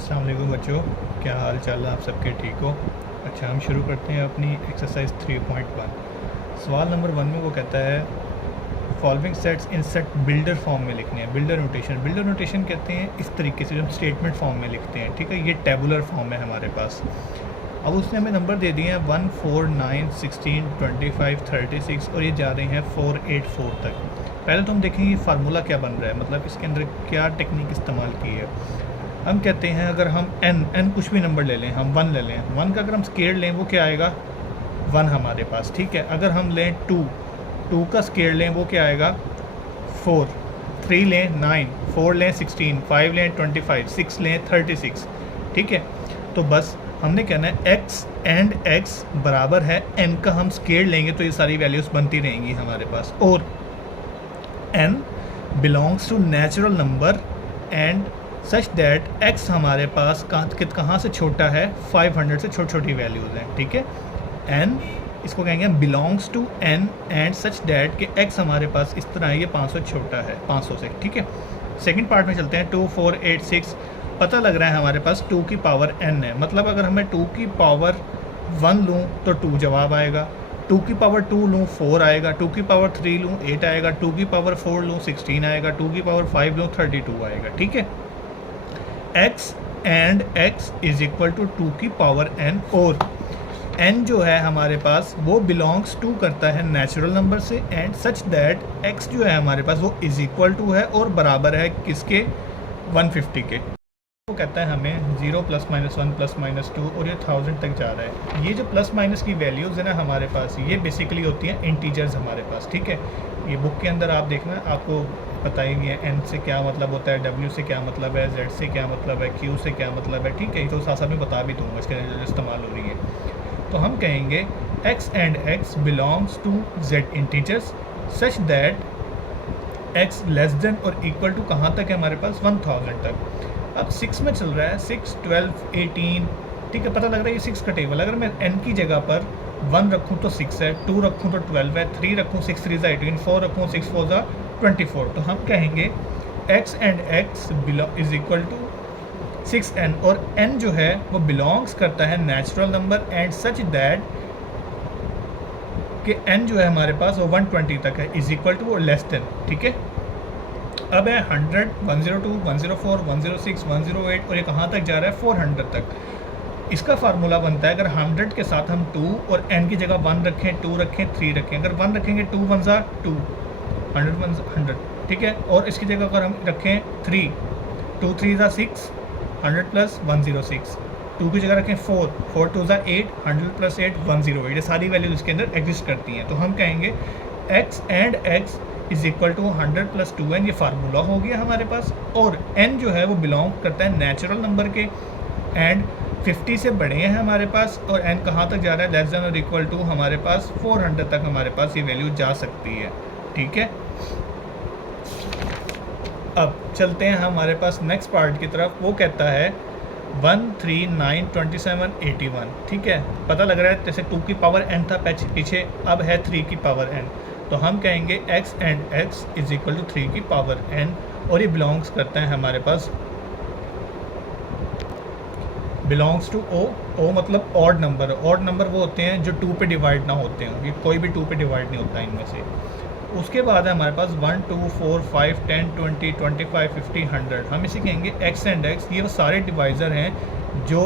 अस्सलाम वालेकुम बच्चों, क्या हाल चाल है आप सबके? ठीक हो? अच्छा, हम शुरू करते हैं अपनी एक्सरसाइज 3.1। सवाल नंबर 1 में वो कहता है following sets in set builder form में लिखने हैं। बिल्डर नोटेशन कहते हैं इस तरीके से जो हम स्टेटमेंट फॉर्म में लिखते हैं, ठीक है। ये टेबुलर फॉर्म है हमारे पास। अब उसने हमें नंबर दे दिए हैं 1, 4, 9, 16, 25, 36 और ये जा रहे हैं 484 तक। पहले तो हम देखेंगे फार्मूला क्या बन रहा है, मतलब इसके अंदर क्या टेक्निक इस्तेमाल की है। हम कहते हैं अगर हम n कुछ भी नंबर ले लें, हम 1 ले लें, 1 का अगर हम स्केयर लें वो क्या आएगा 1 हमारे पास, ठीक है। अगर हम लें 2 का स्केयर लें वो क्या आएगा 4, 3 लें 9, 4 लें 16, 5 लें 25, 6 लें 36, ठीक है। तो बस हमने कहना है x एंड x बराबर है n का हम स्केयर लेंगे तो ये सारी वैल्यूज़ बनती रहेंगी हमारे पास। और n belongs to natural number and such that x हमारे पास कहाँ से छोटा है 500 से छोटी छोटी वैल्यूज़ हैं, ठीक है। n इसको कहेंगे belongs to n and such that कि x हमारे पास इस तरह है, ये 500 छोटा है 500 से, ठीक है। सेकंड पार्ट में चलते हैं। 2, 4, 8, 6 पता लग रहा है हमारे पास 2 की पावर n है, मतलब अगर हमें 2 की पावर 1 लूँ तो 2 जवाब आएगा, 2 की पावर 2 लूँ 4 आएगा, 2 की पावर 3 लूँ 8 आएगा, 2 की पावर 4 लूँ 16 आएगा, 2 की पावर 5 लूँ 32 आएगा, ठीक है। x and x is equal to 2 की पावर n और n जो है हमारे पास वो बिलोंग्स टू करता है नेचुरल नंबर से एंड सच दैट x जो है हमारे पास वो इज इक्वल टू है और बराबर है किसके 150 के। वो कहता है हमें 0 +- 1 +- 2 और ये 1000 तक जा रहा है। ये जो प्लस माइनस की वैल्यूज़ है ना हमारे पास, ये बेसिकली होती हैं इंटीजर्स हमारे पास, ठीक है। ये बुक के अंदर आप देखना आपको बताएंगे n से क्या मतलब होता है, w से क्या मतलब है, z से क्या मतलब है, q से क्या मतलब है, ठीक है। तो साथ साथ में बता भी दूंगा इसके जो इस्तेमाल हो रही है। तो हम कहेंगे x and x belongs to z integers such that x less than और इक्वल टू कहाँ तक है हमारे पास 1000 तक। अब 6 में चल रहा है 6, 12, 18, ठीक है। पता लग रहा है ये 6 का टेबल, अगर मैं n की जगह पर 1 रखूँ तो 6 है, 2 रखूँ तो 12 है, 3 रखूँ 6 3 18, 4 रखूँ 6 4 24। तो हम कहेंगे x and x is equal to 6n और n जो है वो बिलोंग्स करता है natural number and such that कि n जो है हमारे पास वो 120 तक है, इज इक्वल टू और लेस देन, ठीक है। अब है 100, 102, 104, 106, 108 और ये कहाँ तक जा रहा है 400 तक। इसका फार्मूला बनता है अगर 100 के साथ हम 2 और n की जगह 1 रखें, 2 रखें, 3 रखें। अगर 1 रखेंगे 2 1 ज़ा 2, 100, ठीक है। और इसकी जगह अगर हम रखें 3, 2 3 ज़ा 6, 100 + 106, 2 की जगह रखें 4, 4 2 ज़ा 8, 100 + 8 108। ये सारी वैल्यूज इसके अंदर एग्जिस्ट करती हैं। तो हम कहेंगे x and x is equal to 100 + 2n, ये फार्मूला हो गया हमारे पास। और n जो है वो बिलोंग करता है नेचुरल नंबर के एंड 50 से बड़े हैं हमारे पास, और n कहाँ तक जा रहा है लेस देन और इक्वल टू हमारे पास 400 तक हमारे पास ये वैल्यू जा सकती है, ठीक है। अब चलते हैं हमारे पास नेक्स्ट पार्ट की तरफ। वो कहता है 1, 3, 9, 27, 81, ठीक है। पता लग रहा है जैसे 2 की पावर n था पीछे, अब है 3 की पावर n। तो हम कहेंगे x and x is equal to 3 की पावर n और ये बिलोंग्स करता है हमारे पास बिलोंग्स टू o मतलब ऑड नंबर। ऑड नंबर वो होते हैं जो 2 पे डिवाइड ना होते हैं, ये कोई भी 2 पे डिवाइड नहीं होता इनमें से। उसके बाद है हमारे पास 1, 2, 4, 5, 10, 20, 25, 50, 100। हम इसे कहेंगे x एंड x, ये वो सारे डिवाइज़र हैं जो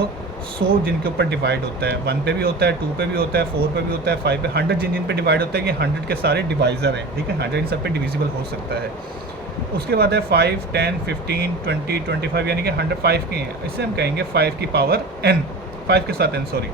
100 जिनके ऊपर डिवाइड होता है। 1 पे भी होता है, 2 पे भी होता है, 4 पे भी होता है, 5 पे, 100 जिन जिन पे डिवाइड होता है, ये 100 के सारे डिवाइज़र हैं, ठीक है। 100 इन सब पे डिविजिबल हो सकता है। उसके बाद है 5, 10, 15, 20, 25, यानी कि 105 के हैं। इसे हम कहेंगे 5 की पावर n, 5 के साथ n, सॉरी।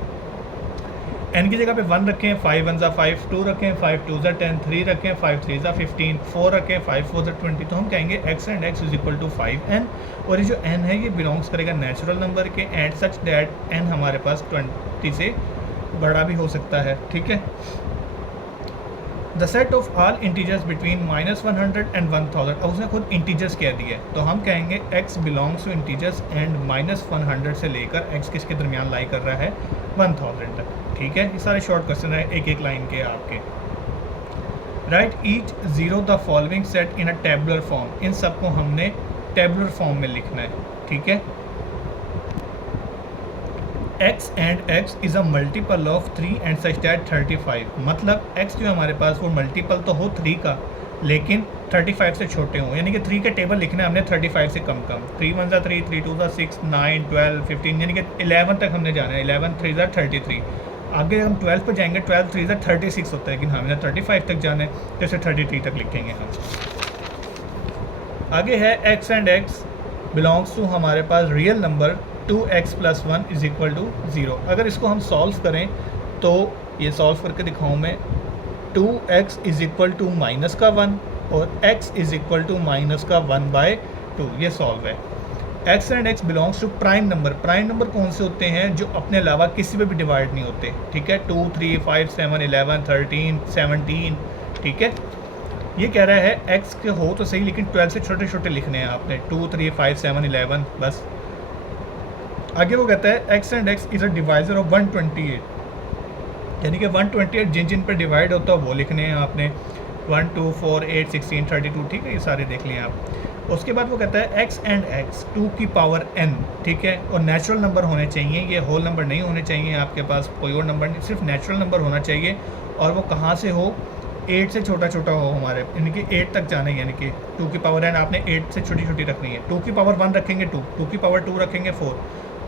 n की जगह पे 1 रखें, 5 1 ज़ा 5, 2 रखें, 5 2 ज़ा 10, 3 रखें, 5 3 ज़ा 15, 4 रखें, 5 4 ज़ा 20। तो हम कहेंगे x and x is equal to 5n और ये जो n है ये बिलोंग्स करेगा नेचुरल नंबर के एंड सच दैट n हमारे पास 20 से बड़ा भी हो सकता है, ठीक है। The set of all integers between -100 and 1000। अब उसने खुद इंटीजर्स कह दिया है, तो हम कहेंगे x belongs to integers and -100 से लेकर x किसके दरमियान लाई कर रहा है 1000 तक, ठीक है। ये सारे शॉर्ट क्वेश्चन है एक एक लाइन के आपके। Write each zero the following set in a tabular form. इन सबको हमने टेबुलर फॉर्म में लिखना है, ठीक है। X and x is a multiple of 3 and such that 35। मतलब एक्स जो हमारे पास वो मल्टीपल तो हो 3 का, लेकिन 35 से छोटे हों, यानी कि 3 के टेबल लिखना है हमने 35 से कम 3 1 3, 3 2 6, 9 12 15, यानी कि 11 तक हमने जाना है। 11 3 33। आगे हम 12 पर जाएंगे, 12 3 36 होता है, लेकिन हमने 35 तक जाना है, जैसे 33 तक लिखेंगे हम। आगे है x and x belongs to हमारे पास रियल नंबर 2x + 1 = 0। अगर इसको हम सॉल्व करें तो ये सॉल्व करके दिखाऊं मैं। 2x = -1 और x = -1/2, ये सॉल्व है। X and x belongs to prime number. Prime number कौन से होते हैं? जो अपने अलावा किसी पे भी डिवाइड नहीं होते, ठीक है। 2 3 5 7 11 13 17, ठीक है। ये कह रहा है एक्स के हो तो सही, लेकिन 12 से छोटे छोटे लिखने हैं आपने, 2 3 5 7 11 बस। आगे वो कहता है x and x is a divisor of 128, यानी कि 128 जिन जिन पर डिवाइड होता है वो लिखने हैं आपने। 1 2 4 8 16 32, ठीक है, ये सारे देख लें आप। उसके बाद वो कहता है एक्स एंड एक्स 2 की पावर n, ठीक है, और नेचुरल नंबर होने चाहिए, ये होल नंबर नहीं होने चाहिए आपके पास, कोई और नंबर नहीं, सिर्फ नेचुरल नंबर होना चाहिए। और वो कहाँ से हो? 8 से छोटा छोटा हो हमारे, यानी कि 8 तक जाना है, यानी कि 2 की पावर n आपने 8 से छोटी छोटी रखनी है। 2 की पावर 1 रखेंगे 2, 2 की पावर 2 रखेंगे 4,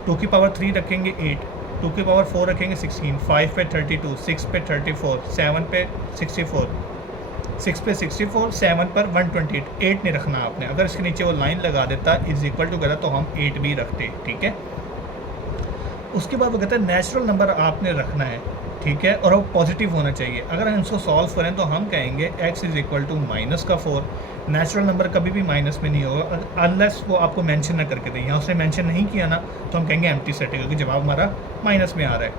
2 की पावर 3 रखेंगे 8, 2 की पावर 4 रखेंगे 16, 5 पे 32, 6 पे 34, 7 पे 64, 6 पे 64, 7 पर 128, 8 नहीं रखना आपने। अगर इसके नीचे वो लाइन लगा देता = कहता तो हम 8 भी रखते, ठीक है। उसके बाद वो कहता है नेचुरल नंबर आपने रखना है, ठीक है, और वो पॉजिटिव होना चाहिए। अगर हम इसको सॉल्व करें तो हम कहेंगे x = -4। नेचुरल नंबर कभी भी माइनस में नहीं होगा अनलेस वो आपको मेंशन ना करके दें। यहाँ उसने मेंशन नहीं किया ना, तो हम कहेंगे एम्प्टी सेट है, क्योंकि जवाब हमारा माइनस में आ रहा है।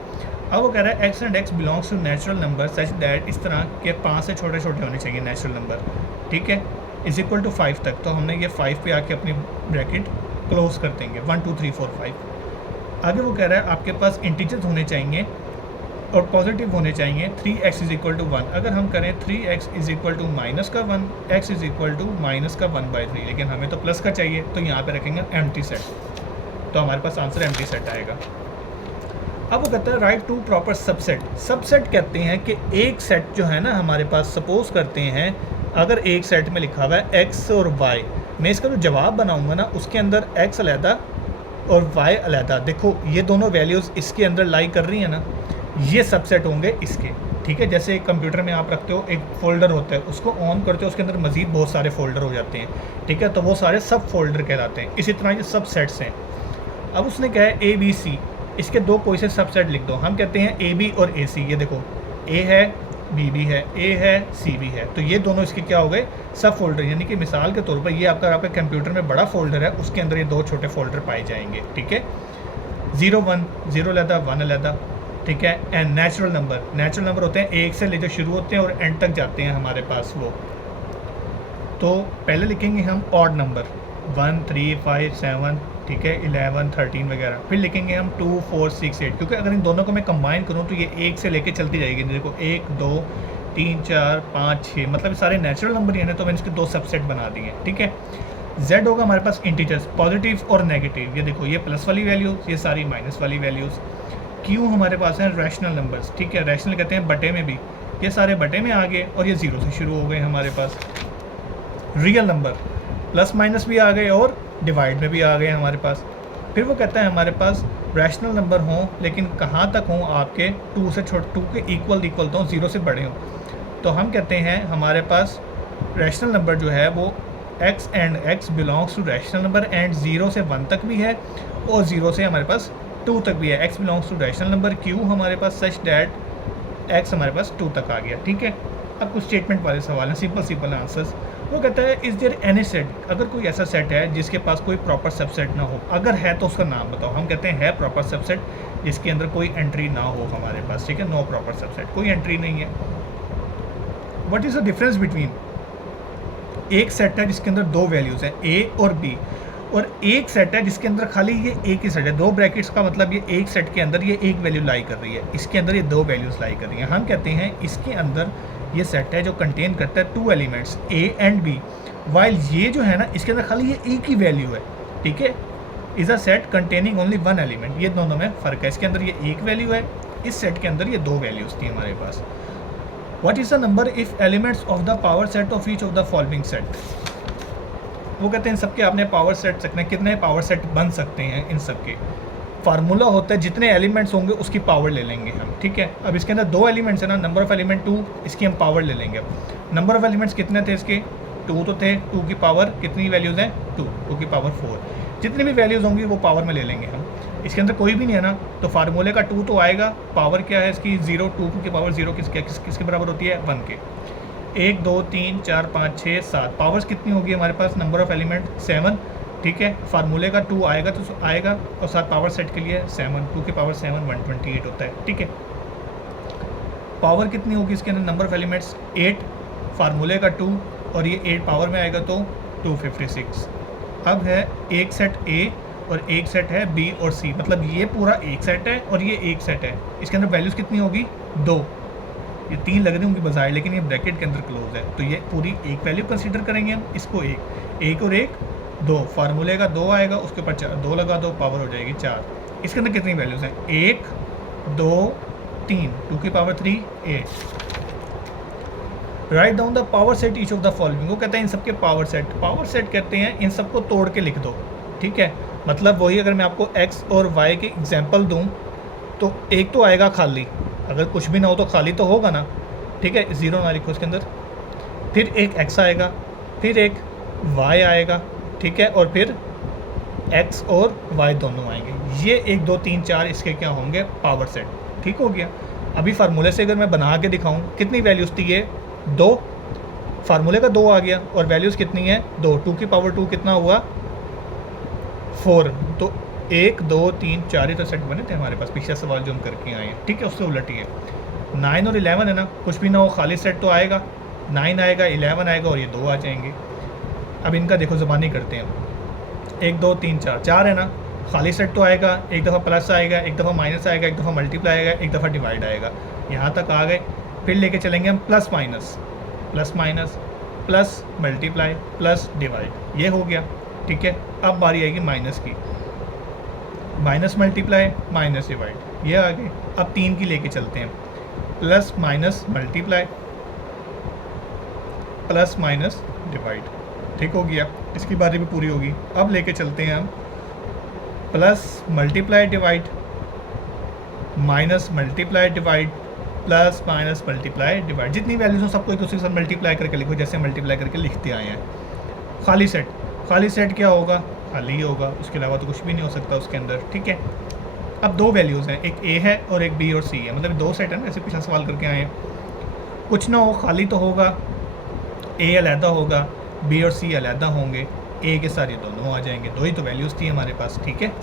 अब वो कह रहा है x and x belongs to natural number such that, इस तरह के 5 से छोटे छोटे होने चाहिए नेचुरल नंबर, ठीक है, = 5 तक। तो हमने ये 5 पे आके अपनी ब्रैकेट क्लोज कर देंगे, 1 2 3 4 5। आगे वो कह रहा है आपके पास इंटीजर्स होने चाहिए और पॉजिटिव होने चाहिए। 3x = 1। अगर हम करें 3x = -1, x = -1/3, लेकिन हमें तो प्लस का चाहिए, तो यहाँ पे रखेंगे एम्प्टी सेट, तो हमारे पास आंसर एम्प्टी सेट आएगा। अब वो कहता है right to proper subset. Subset कहते हैं कि एक सेट जो है ना हमारे पास, सपोज करते हैं अगर एक सेट में लिखा हुआ है x और y, मैं इसका जो जवाब बनाऊंगा ना उसके अंदर x अलहदा और y अलहदा, देखो ये दोनों वैल्यूज़ इसके अंदर लाई कर रही है ना, ये सबसेट होंगे इसके, ठीक है। जैसे कंप्यूटर में आप रखते हो एक फ़ोल्डर होता है, उसको ऑन करते हो उसके अंदर मज़ीद बहुत सारे फ़ोल्डर हो जाते हैं, ठीक है, तो वो सारे सब फोल्डर कहलाते हैं। इसी तरह ये सब सेट्स हैं। अब उसने कहा है ABC, इसके दो कोई से सबसेट लिख दो। हम कहते हैं AB और AC, ये देखो A है B भी है, A है C भी है, तो ये दोनों इसके क्या हो गए? सब फोल्डर। यानी कि मिसाल के तौर पर ये आपका कंप्यूटर में बड़ा फोल्डर है, उसके अंदर ये दो छोटे फोल्डर पाए जाएंगे, ठीक है। 0 1 0 अलहदा 1 अलहदा, ठीक है। एंड नेचुरल नंबर होते हैं एक से ले जो शुरू होते हैं और एंड तक जाते हैं हमारे पास वो। तो पहले लिखेंगे हम ऑड नंबर 1 3 5 7, ठीक है, 11 13 वगैरह। फिर लिखेंगे हम 2 4 6 8, क्योंकि अगर इन दोनों को मैं कंबाइन करूँ तो ये एक से लेके चलती जाएगी। देखो 1 2 3 4 5 6, मतलब सारे नेचुरल नंबर ही हैं, तो मैंने इसके दो सबसेट बना दिए, ठीक है। Z होगा हमारे पास इंटीजर्स, पॉजिटिव और नेगेटिव, ये देखो ये प्लस वाली वैल्यूज़, ये सारी माइनस वाली वैल्यूज़। Q हमारे पास हैं रैशनल नंबर्स, ठीक है, रैशनल कहते हैं बटे में भी, ये सारे बटे में आ गए और ये 0 से शुरू हो गए हमारे पास। रियल नंबर प्लस माइनस भी आ गए और डिवाइड में भी आ गए हमारे पास। फिर वो कहता है हमारे पास रैशनल नंबर हों, लेकिन कहाँ तक हों आपके 2 से छोटे, 2 के इक्वल तो हों, 0 से बड़े हों। तो हम कहते हैं हमारे पास रैशनल नंबर जो है वो x and x belongs to rational number and 0 से 1 तक भी है और 0 से हमारे पास 2 तक भी है। x belongs to rational number, Q हमारे पास सच डैट x हमारे पास 2 तक आ गया, ठीक है। अब कुछ स्टेटमेंट वाले सवाल हैं, सिंपल आंसर्स। वो कहता है इज़ देयर एनी सेट, अगर कोई ऐसा सेट है जिसके पास कोई प्रॉपर सबसेट ना हो, अगर है तो उसका नाम बताओ। हम कहते हैं है प्रॉपर सबसेट जिसके अंदर कोई एंट्री ना हो हमारे पास, ठीक है, नो प्रॉपर सबसेट, कोई एंट्री नहीं है। What is the difference between, एक सेट है जिसके अंदर दो वैल्यूज़ हैं A और B, और एक सेट है जिसके अंदर खाली ये एक ही सेट है, दो ब्रैकेट्स का मतलब ये एक सेट के अंदर ये एक वैल्यू लाई कर रही है, इसके अंदर ये दो वैल्यूज़ लाई कर रही हैं। हम कहते हैं इसके अंदर ये सेट है जो कंटेन करता है 2 elements A and B, while ये जो है ना इसके अंदर खाली ये एक ही वैल्यू है, ठीक है। Is a set containing only one element. ये दोनों में फ़र्क है, इसके अंदर ये एक वैल्यू है, इस सेट के अंदर ये दो वैल्यूज़ थी हमारे पास। What is the number if elements of the power set of each of the following set. वो कहते हैं इन सबके आपने पावर सेट सकते हैं, कितने पावर सेट बन सकते हैं इन सबके। फार्मूला होता है जितने एलिमेंट्स होंगे उसकी पावर ले लेंगे हम, ठीक है। अब इसके अंदर दो एलिमेंट्स है ना, नंबर ऑफ एलिमेंट 2, इसकी हम पावर ले लेंगे। अब नंबर ऑफ एलिमेंट्स कितने थे इसके, 2 तो थे, 2 की पावर कितनी वैल्यूज़ हैं, 2 की पावर 4। जितनी भी वैल्यूज़ होंगी वो पावर में ले लेंगे हम। इसके अंदर कोई भी नहीं है ना, तो फार्मूले का 2 तो आएगा, पावर क्या है इसकी 0, 2 की पावर 0 किसके बराबर होती है, 1 के। 1 2 3 4 5 6 7 पावर्स कितनी होगी हमारे पास, नंबर ऑफ एलिमेंट 7, ठीक है। फार्मूले का 2 आएगा तो आएगा, और साथ पावर सेट के लिए 7, 2 की पावर 7 128 होता है, ठीक है। पावर कितनी होगी इसके अंदर, नंबर ऑफ एलिमेंट्स 8, फार्मूले का 2, और ये 8 पावर में आएगा तो 256। अब है एक सेट ए और एक सेट है बी और सी, मतलब ये पूरा एक सेट है और ये एक सेट है। इसके अंदर वैल्यूज़ कितनी होगी, 2। ये 3 लग रही होंगी बजाय, लेकिन ये ब्रैकेट के अंदर क्लोज है, तो ये पूरी एक वैल्यू कंसीडर करेंगे हम इसको। एक और एक 2, फार्मूले का 2 आएगा, उसके ऊपर 2 लगा दो, पावर हो जाएगी 4। इसके अंदर कितनी वैल्यूज़ हैं, 1 2 3, 2 की power 3 8। Write down the power set each of the following. वो कहते हैं इन सबके पावर सेट कहते हैं इन सबको तोड़ के लिख दो, ठीक है। मतलब वही अगर मैं आपको x और y के एग्जांपल दूं तो एक तो आएगा खाली, अगर कुछ भी ना हो तो खाली तो होगा ना, ठीक है, 0 ना लिखो इसके अंदर। फिर एक x आएगा, फिर एक y आएगा, ठीक है, और फिर x और y दोनों आएंगे। ये 1 2 3 4 इसके क्या होंगे, पावर सेट, ठीक हो गया। अभी फार्मूले से अगर मैं बना के दिखाऊं, कितनी वैल्यूज़ थी ये 2, फार्मूले का 2 आ गया, और वैल्यूज़ कितनी है 2, 2 की पावर 2 कितना हुआ 4। तो 1 2 3 4 ही तो सेट बने थे हमारे पास, पिछला सवाल जो हम करके आए हैं, ठीक है, उससे उलट ही है। 9 और 11 है ना, कुछ भी ना हो खाली सेट तो आएगा, 9 आएगा 11 आएगा और ये 2 आ जाएंगे। अब इनका देखो ज़बानी करते हैं, 1 2 3 4 है ना, खाली सेट तो आएगा, एक दफ़ा प्लस आएगा, एक दफ़ा माइनस आएगा, एक दफ़ा मल्टीप्लाई आएगा, एक दफ़ा डिवाइड आएगा। यहाँ तक आ गए, फिर लेके चलेंगे हम plus minus plus multiply plus divide, ये हो गया, ठीक है। अब बारी आएगी माइनस की, माइनस मल्टीप्लाई माइनस डिवाइड, ये आ गए। अब 3 की लेके चलते हैं, plus minus multiply plus minus divide, ठीक हो गया, इसकी बारी भी पूरी होगी। अब लेके चलते हैं हम plus multiply divide minus multiply divide plus minus multiply divide, जितनी वैल्यूज हो सबको एक दूसरे के साथ मल्टीप्लाई करके लिखो, जैसे मल्टीप्लाई करके लिखते आए हैं। खाली सेट क्या होगा, खाली ही होगा, उसके अलावा तो कुछ भी नहीं हो सकता उसके अंदर, ठीक है। अब 2 वैल्यूज़ हैं, एक ए है और एक बी और सी है, मतलब 2 सेट है ना, ऐसे पिछला सवाल करके आए हैं। कुछ ना हो खाली तो होगा, ए अलहदा होगा, बी और सी अलहदा होंगे, ए के साथ ये दोनों आ जाएंगे, 2 ही तो वैल्यूज़ थी हमारे पास, ठीक है।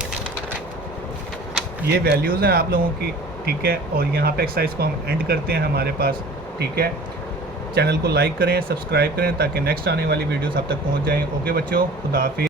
ये वैल्यूज़ हैं आप लोगों की, ठीक है। और यहाँ पे एक्सरसाइज को हम एंड करते हैं हमारे पास, ठीक है। चैनल को लाइक करें, सब्सक्राइब करें ताकि नेक्स्ट आने वाली वीडियोस आप तक पहुँच जाएँ। ओके बच्चों, खुदा हाफिज़।